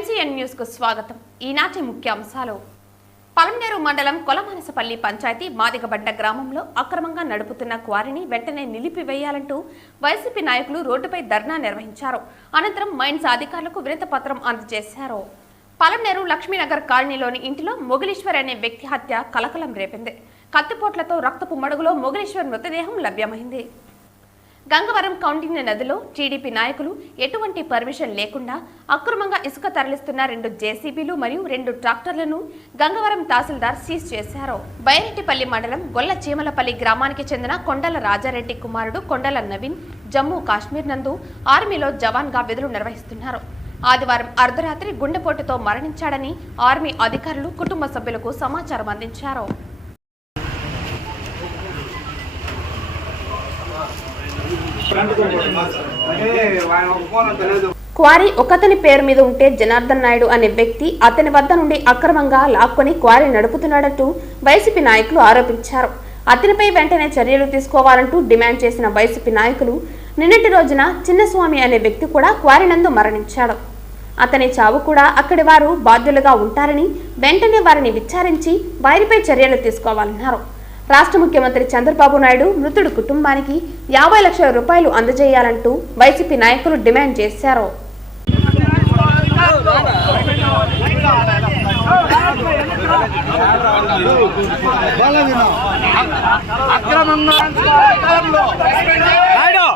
MCN news కు స్వాగతం. ఈనాటి ముఖ్యాంశాలు. పలమనేరు మండలం కొలమానసపల్లి పంచాయతీ మాదిగబండ గ్రామంలో అక్రమంగా నడుపుతున్న క్వారీని వెంటనే నిలిపివేయాలంటూ వైసీపీ నాయకులు రోడ్డుపై ధర్నా నిర్వహించారు. అనంతరం మైన్స్ అధికారులకు వినతిపత్రం అందజేశారు. పలమనేరు లక్ష్మీనగర్ కాలనీలోని ఇంటిలో మొగిలీశ్వర్ అనే వ్యక్తి హత్య కలకలం రేపింది. కత్తిపోట్లతో రక్తపు మడుగులో మొగిలీశ్వర్ మృతదేహం లభ్యమైంది. గంగవరం కౌంటిన్య నదిలో టీడీపీ నాయకులు ఎటువంటి పర్మిషన్ లేకుండా అక్రమంగా ఇసుక తరలిస్తున్న 2 జేసీబీలు మరియు 2 ట్రాక్టర్లను గంగవరం తహసీల్దార్ సీజ్ చేశారు. బైరెడ్డిపల్లి మండలం గొల్ల చీమలపల్లి గ్రామానికి చెందిన కొండల రాజారెడ్డి కుమారుడు కొండల నవీన్ జమ్మూ కాశ్మీర్ నందు ఆర్మీలో జవాన్గా విధులు నిర్వహిస్తున్నారు. ఆదివారం అర్ధరాత్రి గుండెపోటుతో మరణించాడని ఆర్మీ అధికారులు కుటుంబ సభ్యులకు సమాచారం అందించారు. క్వారీ ఒకతని పేరు మీద ఉంటే జనార్దన్ నాయుడు అనే వ్యక్తి అతని వద్ద నుండి అక్రమంగా లాక్కొని క్వారీ నడుపుతున్నాడంటూ వైసీపీ నాయకులు ఆరోపించారు. అతనిపై వెంటనే చర్యలు తీసుకోవాలంటూ డిమాండ్ చేసిన వైసీపీ నాయకులు నిన్నటి రోజున చిన్నస్వామి అనే వ్యక్తి కూడా క్వారీ నందు మరణించాడు. అతని చావు కూడా అక్కడి వారు బాధ్యులుగా ఉంటారని వెంటనే వారిని విచారించి వారిపై చర్యలు తీసుకోవాలన్నారు. రాష్ట్ర ముఖ్యమంత్రి చంద్రబాబు నాయుడు మృతుడి కుటుంబానికి 50 లక్షల రూపాయలు అందజేయాలంటూ వైసీపీ నాయకులు డిమాండ్ చేశారు.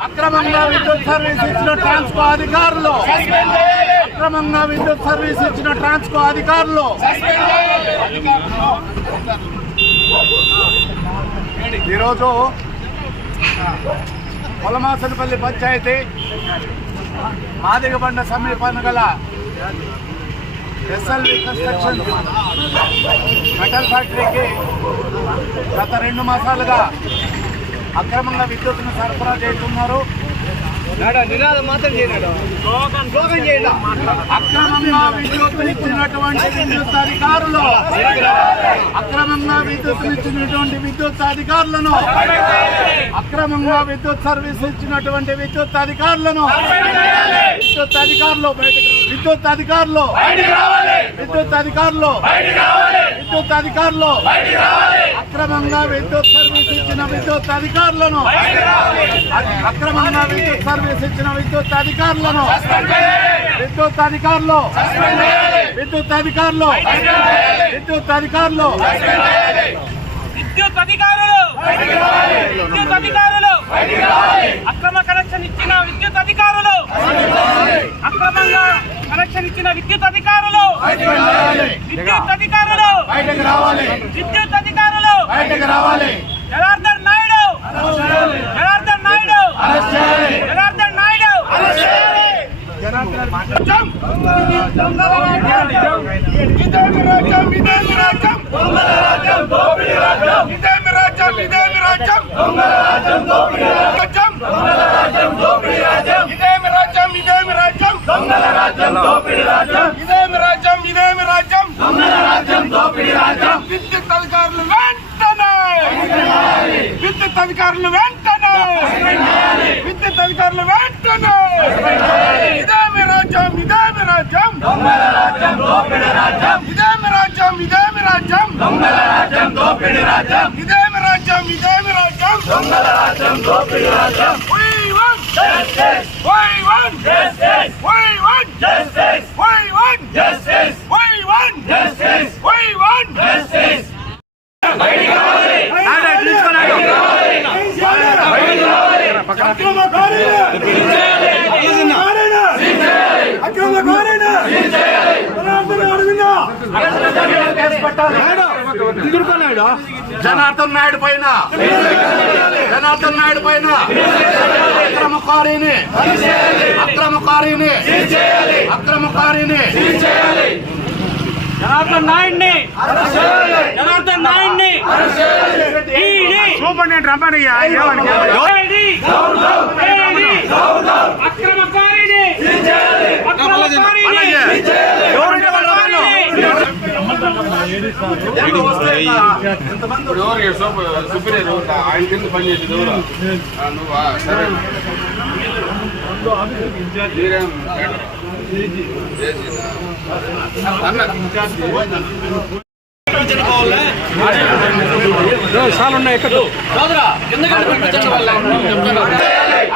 అక్రమంగా విద్యుత్ సర్వీస్ ఇచ్చిన ట్రాన్స్కో అధికారులు ఈరోజు కొలమాసనపల్లి పంచాయతీ మాదిగబండ సమీపాన గల ఎస్ఎల్వి కన్స్ట్రక్షన్ మెటల్ ఫ్యాక్టరీకి గత 2 మాసాలుగా అక్రమంగా విద్యుత్తును సరఫరా చేస్తున్నారు. అక్రమంగా విద్యుత్తునిచ్చినటువంటి విద్యుత్ అధికారులను అక్రమంగా విద్యుత్ సర్వీస్ ఇచ్చినటువంటి విద్యుత్ అధికారులు అక్రమంగా విద్యుత్ సర్వీస్ ఇచ్చిన విద్యుత్ అధికారులను అక్రమ కనెక్షన్ ఇచ్చిన విద్యుత్ అధికారులు జనార్దన్ నాయుడు విద్యుత్ అధికారులు వెంటనే ఇదేమి రాజ్యం జనార్దన్ నాయుడు పైన జనార్దన్ నాయుడిని సూపరింటెండెంట్ రమ్మనయ్యా సుపీరియర్ ఆయన కింద పనిచేసేది ఎవరు నువ్వు సరే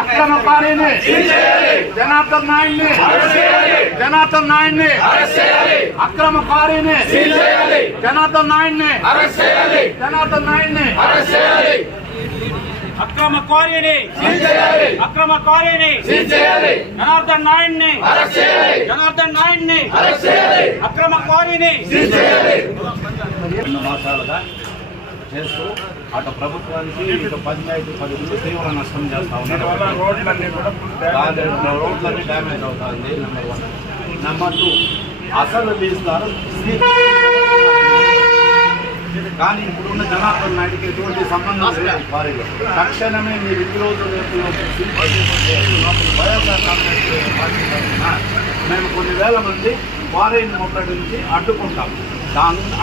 అక్రమకారిని జనార్దన్ నాయుడిని జనార్దన్ నాయుడిని అక్రమకారిని జనార్దన్ నాయుడిని జనార్దన్ నాయుడిని అక్రమకారిని జనార్దన్ నాయుడిని అక్రమకారిని 2 మాసాలుగా చేస్తూ అటు ప్రభుత్వానికి ఇటు పంచాయతీ పరిధిలో తీవ్ర నష్టం చేస్తా ఉన్నారు. రోడ్లన్నీ డ్యామేజ్ అవుతుంది. నెంబర్ 1. నెంబర్ 2, అసలు లీజుదారు కానీ ఇప్పుడున్న జనార్దన్ నాయుడికి ఎటువంటి సంబంధం లేదు. వారిలో తక్షణమే మీరు 2 రోజులు మేము కొన్ని వేల మంది ఫారెన్ ముట్టడి నుంచి అడ్డుకుంటాం.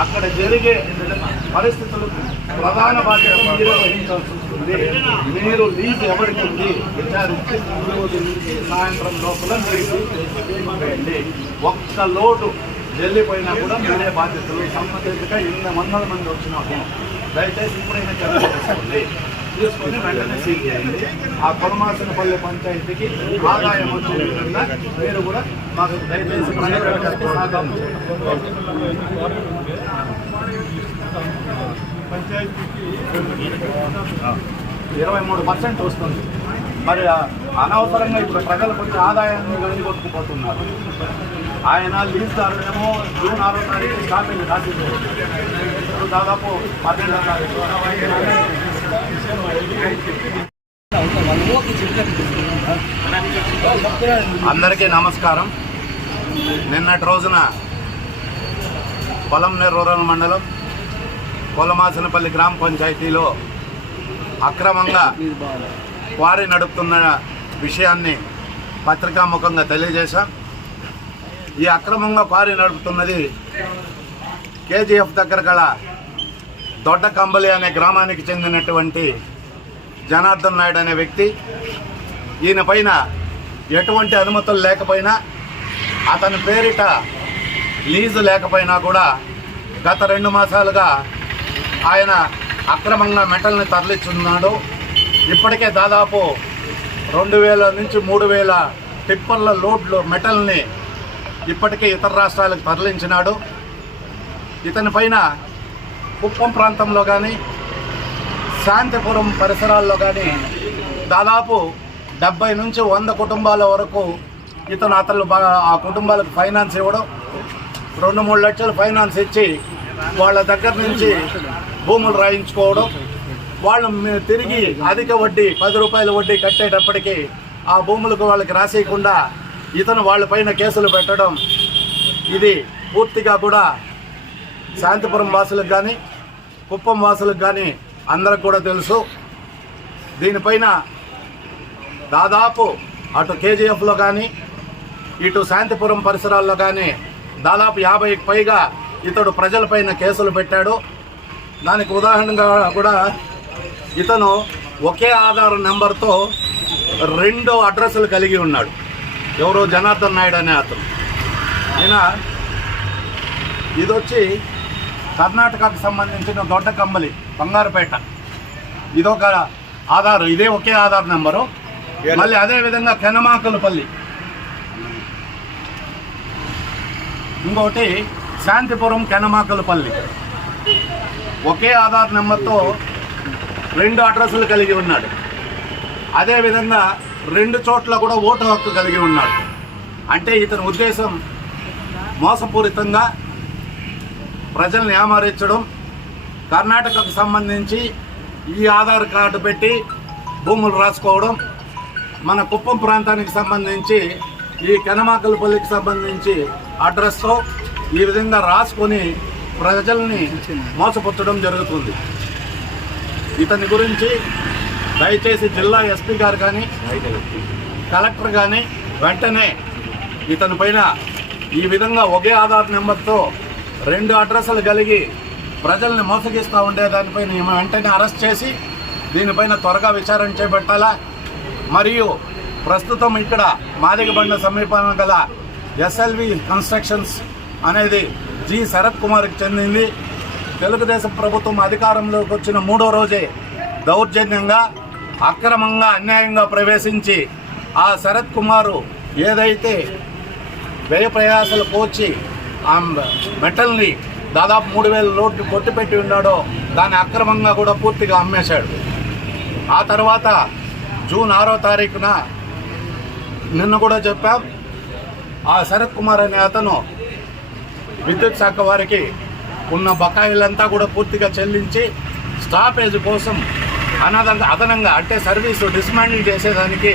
అక్కడ జరిగే పరిస్థితులకు ప్రధాన బాధ్యత మీరే వహించాల్సి వస్తుంది. మీరు లీజ్ ఎవరికి ఉంది విచారించి 3 రోజుల నుంచి సాయంత్రం లోపల మీరు చేయండి. ఒక్క లోటు వెళ్ళిపోయినా కూడా మీరే బాధ్యతలు. సంబంధించగా 800 మంది వచ్చినప్పుడు దయచేసి ఇప్పుడైనా చర్య తీసుకోండి. తీసుకొని వెంటనే సీల్ చేయండి. ఆ కొలమాసనపల్లి పంచాయతీకి ఆదాయం వచ్చే విధంగా మీరు కూడా మాకు దయచేసి సహకారం చేయండి. 23% వస్తుంది. మరి అనవసరంగా ఇప్పుడు ప్రజలు కొంచెం ఆదాయాన్ని వెళ్ళికొట్టుకుపోతున్నారు. ఆయన లీజుదారుడేమో జూన్ 6వ తారీఖు స్టార్టింగ్ రాసింది. ఇప్పుడు దాదాపు 12వ తారీఖు. అందరికీ నమస్కారం. నిన్నటి రోజున పొలంనేరు రూరల్ మండలం కొలమాసనపల్లి గ్రామ పంచాయతీలో అక్రమంగా క్వారీ నడుపుతున్న విషయాన్ని పత్రికాముఖంగా తెలియజేశాం. ఈ అక్రమంగా క్వారీ నడుపుతున్నది కేజీఎఫ్ దగ్గర గల దొడ్డ కంబలి అనే గ్రామానికి చెందినటువంటి జనార్దన్ నాయుడు అనే వ్యక్తి. ఈయన పైన ఎటువంటి అనుమతులు లేకపోయినా, అతని పేరిట లీజు లేకపోయినా కూడా గత 2 మాసాలుగా ఆయన అక్రమంగా మెటల్ని తరలిస్తున్నాడు. ఇప్పటికే దాదాపు 2000 నుంచి 3000 టిప్పర్ల లోడ్లు మెటల్ని ఇప్పటికే ఇతర రాష్ట్రాలకు తరలించినాడు. ఇతని పైన కుప్పం ప్రాంతంలో కానీ శాంతిపురం పరిసరాల్లో కానీ దాదాపు 70 నుంచి 100 కుటుంబాల వరకు అతను ఆ కుటుంబాలకు ఫైనాన్స్ ఇవ్వడం, 2-3 లక్షలు ఫైనాన్స్ ఇచ్చి వాళ్ళ దగ్గర నుంచి భూములు రాయించుకోవడం, వాళ్ళు తిరిగి అధిక వడ్డీ 10 రూపాయల వడ్డీ కట్టేటప్పటికి ఆ భూములకు వాళ్ళకి రాసేయకుండా ఇతను వాళ్ళపైన కేసులు పెట్టడం, ఇది పూర్తిగా కూడా శాంతిపురం వాసులకు కానీ కుప్పం వాసులకు కానీ అందరికి కూడా తెలుసు. దీనిపైన దాదాపు అటు కేజీఎఫ్లో కానీ ఇటు శాంతిపురం పరిసరాల్లో కానీ దాదాపు 50కి పైగా ఇతడు ప్రజలపైన కేసులు పెట్టాడు. దానికి ఉదాహరణగా కూడా ఇతను ఒకే ఆధార్ నెంబర్తో 2 అడ్రస్లు కలిగి ఉన్నాడు. ఎవరో జనార్దన్ నాయుడు అనే అతను. ఈయన ఇదొచ్చి కర్ణాటకకు సంబంధించిన దొడ్డ కంబలి బంగారుపేట, ఇదొక ఆధార్, ఇదే ఒకే ఆధార్ నెంబరు. మళ్ళీ అదేవిధంగా కెనమాకులపల్లి, ఇంకోటి శాంతిపురం కెనమాకులపల్లి, ఒకే ఆధార్ నెంబర్తో 2 అడ్రస్లు కలిగి ఉన్నాడు. అదేవిధంగా 2 చోట్ల కూడా ఓటు హక్కు కలిగి ఉన్నాడు. అంటే ఇతని ఉద్దేశం మోసపూరితంగా ప్రజల్ని ఏమారించడం, కర్ణాటకకు సంబంధించి ఈ ఆధార్ కార్డు పెట్టి భూములు రాసుకోవడం, మన కుప్పం ప్రాంతానికి సంబంధించి ఈ కెనమాకలపల్లికి సంబంధించి అడ్రస్తో ఈ విధంగా రాసుకొని ప్రజల్ని మోసపుచ్చడం జరుగుతుంది. ఇతని గురించి దయచేసి జిల్లా ఎస్పీ గారు కానీ కలెక్టర్ కానీ వెంటనే ఇతని పైన ఈ విధంగా ఒకే ఆధార్ నెంబర్తో 2 అడ్రస్లు కలిగి ప్రజల్ని మోసగిస్తూ ఉండేదానిపైన వెంటనే అరెస్ట్ చేసి దీనిపైన త్వరగా విచారణ చేపట్టాలా. మరియు ప్రస్తుతం ఇక్కడ మాదిగబండ సమీపంలో గల ఎస్ఎల్వి కన్స్ట్రక్షన్స్ అనేది జి శరత్ కుమార్కి చెందింది. తెలుగుదేశం ప్రభుత్వం అధికారంలోకి వచ్చిన 3వ రోజే దౌర్జన్యంగా అక్రమంగా అన్యాయంగా ప్రవేశించి ఆ శరత్ కుమారు ఏదైతే వ్యయ ప్రయాసాలు పోచి ఆ మెటల్ని దాదాపు 3,000 లోట్లు కొట్టిపెట్టి ఉన్నాడో దాన్ని అక్రమంగా కూడా పూర్తిగా అమ్మేశాడు. ఆ తర్వాత జూన్ 6వ తారీఖున నిన్న కూడా చెప్పాం, ఆ శరత్ కుమార్ అనే అతను విద్యుత్ శాఖ వారికి ఉన్న బకాయిలంతా కూడా పూర్తిగా చెల్లించి స్టాపేజ్ కోసం అదనంగా అంటే సర్వీసు డిస్మాండిల్ చేసేదానికి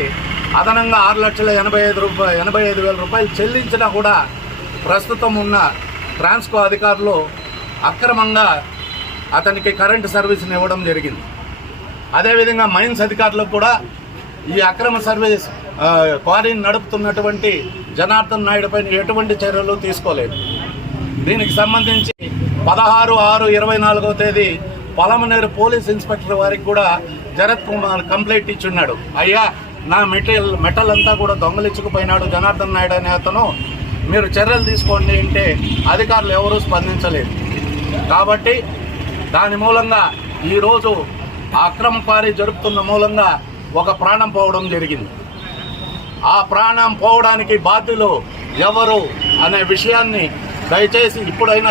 అదనంగా 6,85,000 రూపాయలు చెల్లించినా కూడా ప్రస్తుతం ఉన్న ట్రాన్స్కో అధికారులు అక్రమంగా అతనికి కరెంటు సర్వీస్ని ఇవ్వడం జరిగింది. అదేవిధంగా మైన్స్ అధికారులకు కూడా ఈ అక్రమ సర్వీస్ క్వారీని నడుపుతున్నటువంటి జనార్దన్ నాయుడు పైన ఎటువంటి చర్యలు తీసుకోలేదు. దీనికి సంబంధించి 16/6/24వ తేదీ పలమనేరు పోలీస్ ఇన్స్పెక్టర్ వారికి కూడా శరత్ కుమార్ కంప్లైంట్ ఇచ్చున్నాడు. అయ్యా, నా మెటల్ అంతా కూడా దొంగలించుకుపోయినాడు జనార్దన్ నాయుడు అనే అతను, మీరు చర్యలు తీసుకోండి అంటే అధికారులు ఎవరూ స్పందించలేదు. కాబట్టి దాని మూలంగా ఈరోజు అక్రమ క్వారీ జరుపుతున్న మూలంగా ఒక ప్రాణం పోవడం జరిగింది. ఆ ప్రాణం పోవడానికి బాధ్యులు ఎవరు అనే విషయాన్ని దయచేసి ఇప్పుడైనా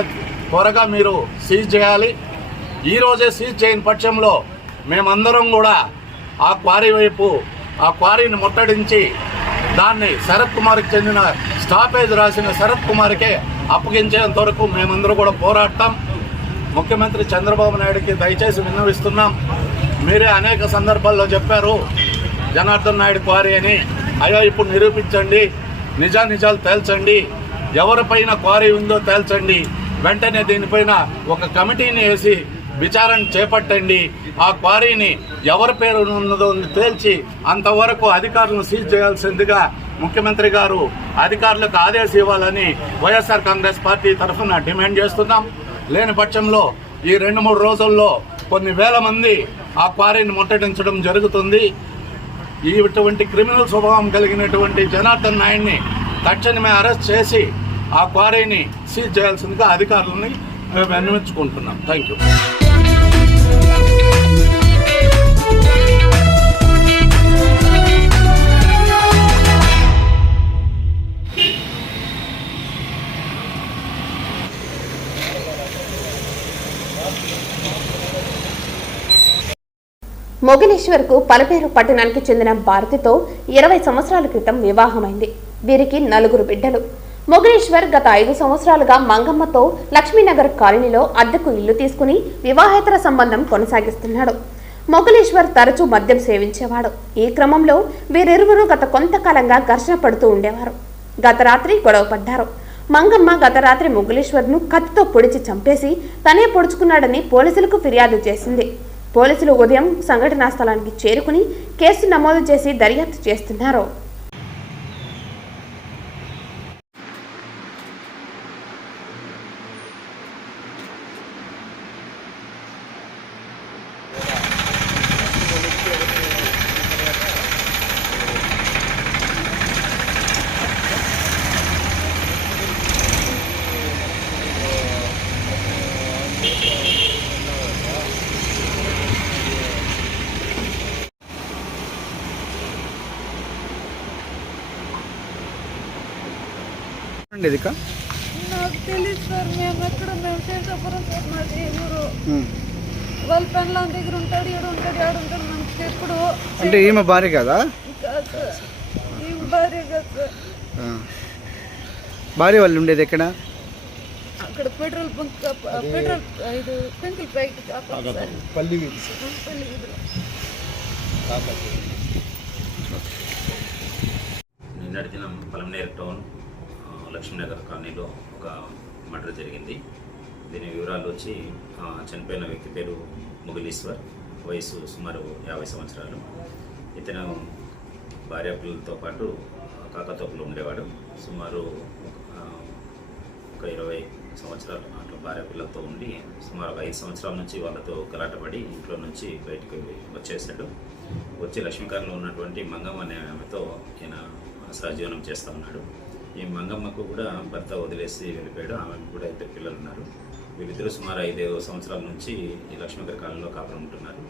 త్వరగా మీరు సీజ్ చేయాలి. ఈరోజే సీజ్ చేయని పక్షంలో మేమందరం కూడా ఆ క్వారీ వైపు ఆ క్వారీని ముట్టడించి దాన్ని శరత్ కుమార్కి చెందిన స్టాపేజ్ రాసిన శరత్ కుమార్కే అప్పగించేంత వరకు మేమందరూ కూడా పోరాడతాం. ముఖ్యమంత్రి చంద్రబాబు నాయుడుకి దయచేసి విన్నవిస్తున్నాం. మీరే అనేక సందర్భాల్లో చెప్పారు జనార్దన్ నాయుడు క్వారీ అని. అయ్యా, ఇప్పుడు నిరూపించండి, నిజాలు తేల్చండి, ఎవరిపైన క్వారీ ఉందో తేల్చండి. వెంటనే దీనిపైన ఒక కమిటీని వేసి విచారణ చేపట్టండి. ఆ క్వారీని ఎవరి పేరు ఉన్నదో తేల్చి అంతవరకు అధికారులను సీజ్ చేయాల్సిందిగా ముఖ్యమంత్రి గారు అధికారులకు ఆదేశం ఇవ్వాలని వైఎస్ఆర్ కాంగ్రెస్ పార్టీ తరఫున డిమాండ్ చేస్తున్నాం. లేని పక్షంలో ఈ 2-3 రోజుల్లో కొన్ని వేల మంది ఆ క్వారీని ముట్టడించడం జరుగుతుంది. ఇటువంటి క్రిమినల్ స్వభావం కలిగినటువంటి జనార్దన్ నాయుడిని తక్షణమే అరెస్ట్ చేసి ఆ క్వారీని సీజ్ చేయాల్సిందిగా అధికారులని విన్నవించుకుంటున్నాం. Thank you. మొగలీశ్వర్కు పలపేరు పట్టణానికి చెందిన భారతితో 20 సంవత్సరాల క్రితం వివాహమైంది. వీరికి 4 బిడ్డలు. మొగలీశ్వర్ గత 5 సంవత్సరాలుగా మంగమ్మతో లక్ష్మీనగర్ కాలనీలో అద్దెకు ఇల్లు తీసుకుని వివాహేతర సంబంధం కొనసాగిస్తున్నాడు. మొగలీశ్వర్ తరచూ మద్యం సేవించేవాడు. ఈ క్రమంలో వీరిరువురు గత కొంతకాలంగా ఘర్షణ పడుతూ ఉండేవారు. గత రాత్రి గొడవ పడ్డారు. మంగమ్మ గత రాత్రి మొగలీశ్వర్ను కత్తితో పొడిచి చంపేసి తనే పొడుచుకున్నాడని పోలీసులకు ఫిర్యాదు చేసింది. పోలీసులు ఉదయం సంఘటనా స్థలానికి చేరుకుని కేసు నమోదు చేసి దర్యాప్తు చేస్తున్నారు. నాకు తెలియదు సార్. మేము శేషాపురం సార్, మాది ఊరు. వాళ్ళ పెళ్ళాం దగ్గర ఉంటాడు, ఏడుంటాడు మనకి ఎప్పుడు. అంటే ఈమె భార్య కదా? ఈమె భార్య కదా సార్. భార్య వాళ్ళు ఉండేది ఎక్కడ? అక్కడ పెట్రోల్ బంక్, పెట్రోల్ ఇది పెంకుల ప్యాకెట్ పల్లి వీధిలో. నిన్నటి దినం పలమనేరు టౌన్ లక్ష్మీనగర్ కాలనీలో ఒక మర్డర్ జరిగింది. దీని వివరాలు వచ్చి చనిపోయిన వ్యక్తి పేరు మొగలీశ్వర్, వయసు సుమారు 50 సంవత్సరాలు. ఇతను భార్య పిల్లలతో పాటు కాకతోపులో ఉండేవాడు. సుమారు ఒక 20 సంవత్సరాలు అట్లా భార్య పిల్లలతో ఉండి సుమారు 5 సంవత్సరాల నుంచి వాళ్ళతో గలాటపడి ఇంట్లో నుంచి బయటకు వచ్చేసాడు. వచ్చి లక్ష్మీకారంలో ఉన్నటువంటి మంగమ్మ అనే ఆమెతో ఈయన సహజీవనం చేస్తూ ఉన్నాడు. ఈ మంగమ్మకు కూడా భర్త వదిలేసి వెళ్ళిపోయాడు. ఆమెకు కూడా 2 పిల్లలు ఉన్నారు. వీళ్ళిద్దరూ సుమారు 5 సంవత్సరాల నుంచి ఈ లక్ష్మీనగర్ కాలనీలో కాపురం ఉంటున్నారు.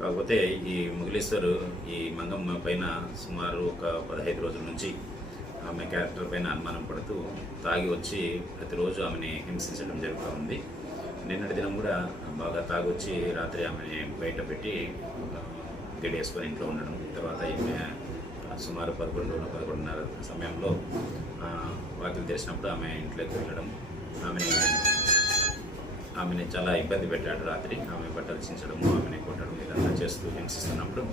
కాకపోతే ఈ ముగిలేశ్వర్ ఈ మంగమ్మ పైన సుమారు ఒక 15 రోజుల నుంచి ఆమె క్యారెక్టర్ పైన అనుమానం పడుతూ తాగి వచ్చి ప్రతిరోజు ఆమెని హింసించడం జరుగుతూ ఉంది. నిన్నటి దినం కూడా బాగా తాగొచ్చి రాత్రి ఆమెని బయట పెట్టి గడియేసుకొని ఇంట్లో ఉండడం. తర్వాత ఈమె సుమారు 11:30 సమయంలో వాకిలు తెరిచినప్పుడు ఆమె ఇంట్లోకి వెళ్ళడం, ఆమెని చాలా ఇబ్బంది పెట్టాడు. రాత్రి ఆమె బట్టలు చించడము, ఆమెని కొట్టడం ఇదంతా చేస్తూ హింసిస్తున్నప్పుడు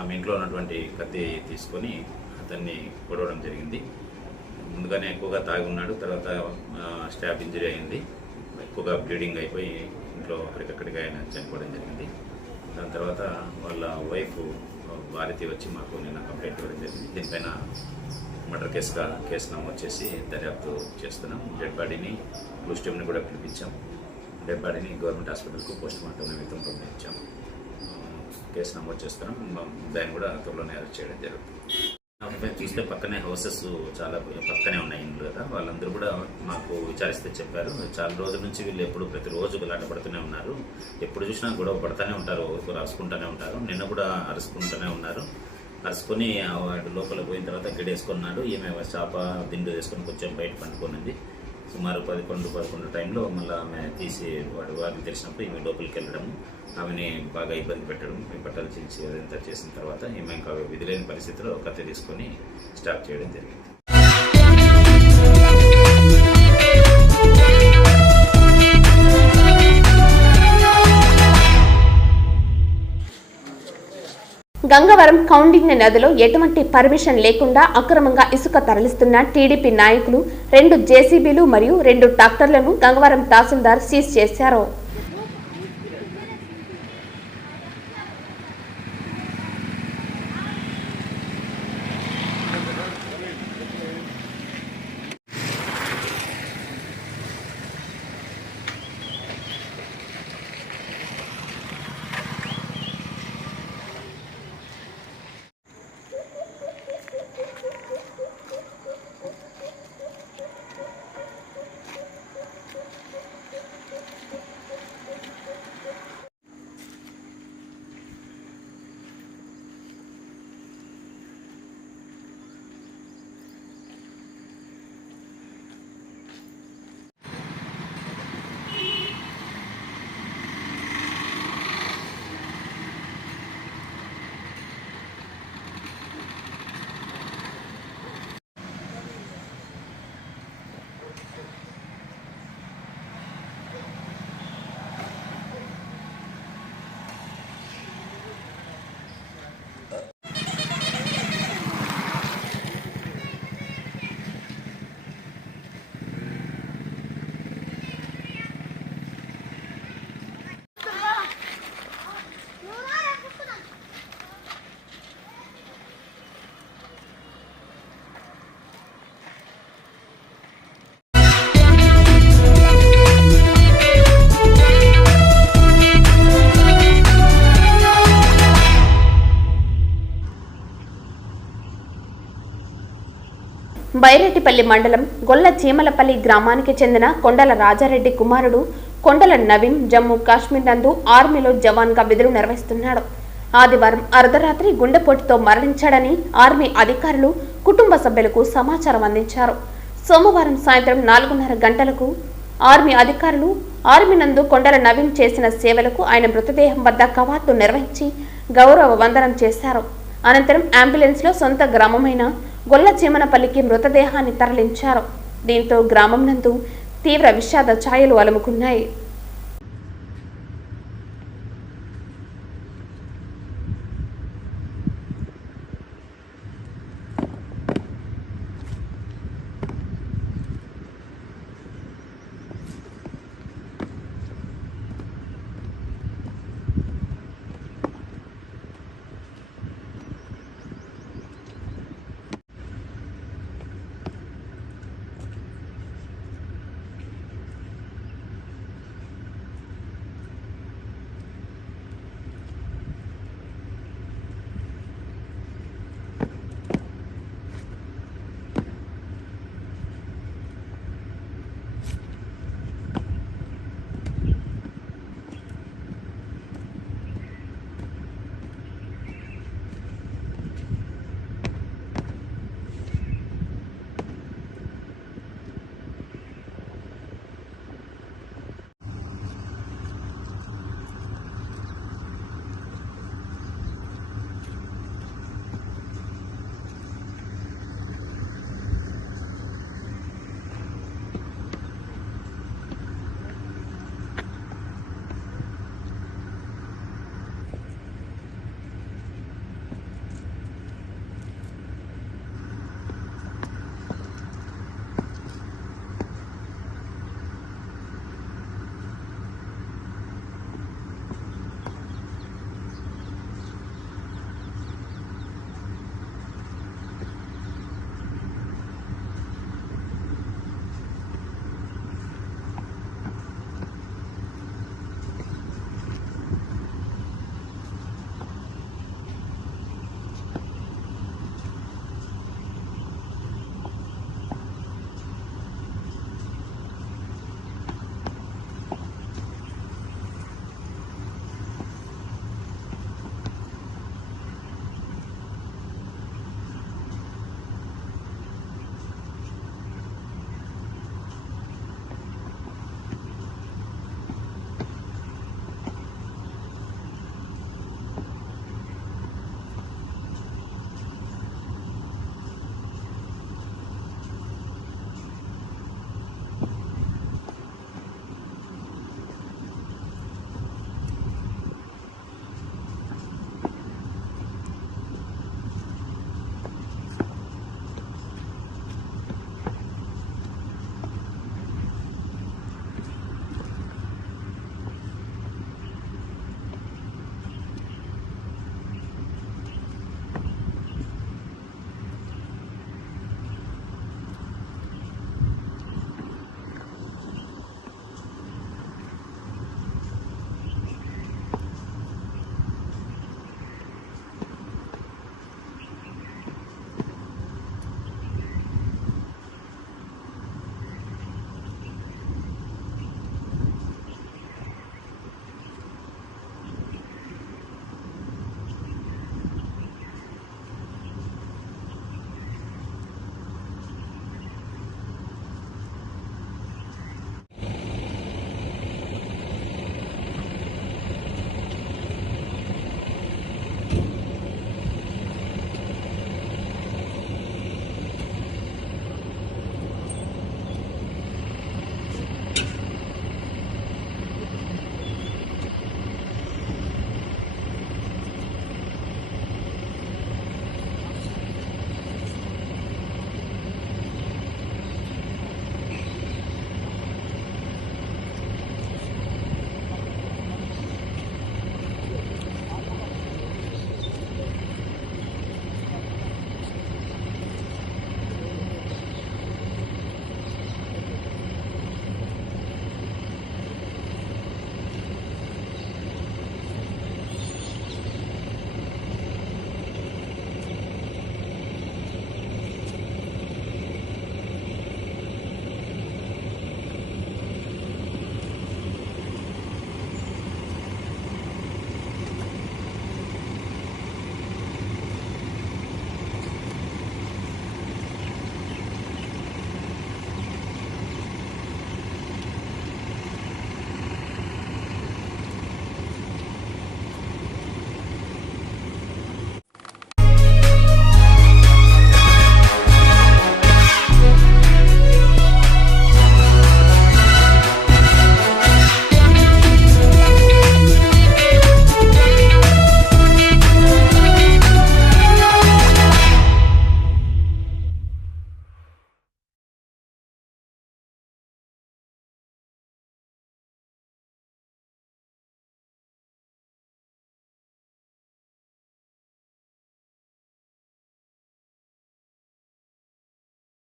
ఆమె ఇంట్లో ఉన్నటువంటి కత్తి తీసుకొని అతన్ని కొడవడం జరిగింది. ముందుగానే ఎక్కువగా తాగి ఉన్నాడు. తర్వాత స్టాబ్ ఇంజరీ అయింది. ఎక్కువగా బ్లీడింగ్ అయిపోయి ఇంట్లో అక్కడికక్కడికి ఆయన చనిపోవడం జరిగింది. దాని తర్వాత వాళ్ళ వైఫ్ భారతి వచ్చి మాకు నిన్న కంప్లైంట్ ఇవ్వడం జరిగింది. దీనిపైన మర్డర్ కేసు నమోదు చేసి దర్యాప్తు చేస్తున్నాం. డెడ్ బాడీని బ్లూస్ టీమ్ని కూడా పిలిపించాం. డెడ్ బాడీని గవర్నమెంట్ హాస్పిటల్కు పోస్ట్ మార్టం నిమిత్తం పంపించాం. కేసు నమోదు చేస్తున్నాం. దాన్ని కూడా త్వరలోనే అరెస్ట్ చేయడం జరుగుతుంది. చూస్తే పక్కనే హౌసెస్ చాలా పక్కనే ఉన్నాయి ఇండ్లు కదా. వాళ్ళందరూ కూడా మాకు విచారిస్తే చెప్పారు, చాలా రోజుల నుంచి వీళ్ళు ఎప్పుడు ప్రతిరోజు గలాట పడుతూనే ఉన్నారు. ఎప్పుడు చూసినా గొడవ పడుతూనే ఉంటారు, ఒకరు అరుచుకుంటూనే ఉంటారు. నిన్న కూడా అరుచుకుంటూనే ఉన్నారు. అరుచుకొని వాడు లోపల పోయిన తర్వాత గిడేసుకున్నాడు. ఈమె చేప దిండు వేసుకొని కొంచెం బయట పండుకొనింది. సుమారు 11 టైంలో మళ్ళీ ఆమె తీసి వాడిని తెలిసినప్పుడు ఈమె లోపలికి వెళ్ళడం, ఆమెని బాగా ఇబ్బంది పెట్టడం, బట్టలు చించి అదంతా చేసిన తర్వాత ఈమె ఇంకా విధిలేని పరిస్థితిలో కత్తి తీసుకొని స్టాప్ చేయడం జరిగింది. గంగవరం కౌండిన్య నదిలో ఎటువంటి పర్మిషన్ లేకుండా అక్రమంగా ఇసుక తరలిస్తున్న టీడీపీ నాయకులు 2 జేసీబీలు మరియు 2 ట్రాక్టర్లను గంగవరం తహసీల్దార్ సీజ్ చేశారు. బైరెడ్డిపల్లి మండలం గొల్ల చీమలపల్లి గ్రామానికి చెందిన కొండల రాజారెడ్డి కుమారుడు కొండల నవీన్ జమ్మూ కాశ్మీర్ నందు ఆర్మీలో జవాన్గా విధులు నిర్వహిస్తున్నాడు. ఆదివారం అర్ధరాత్రి గుండెపోటుతో మరణించాడని ఆర్మీ అధికారులు కుటుంబ సభ్యులకు సమాచారం అందించారు. సోమవారం సాయంత్రం 4:30 గంటలకు ఆర్మీ అధికారులు ఆర్మీ నందు కొండల నవీన్ చేసిన సేవలకు ఆయన మృతదేహం వద్ద కవాతు నిర్వహించి గౌరవ వందనం చేశారు. అనంతరం అంబులెన్స్ లో సొంత గ్రామమైన గొల్ల చీమనపల్లికి మృతదేహాన్ని తరలించారు. దీంతో గ్రామం నందు తీవ్ర విషాద ఛాయలు అలుముకున్నాయి.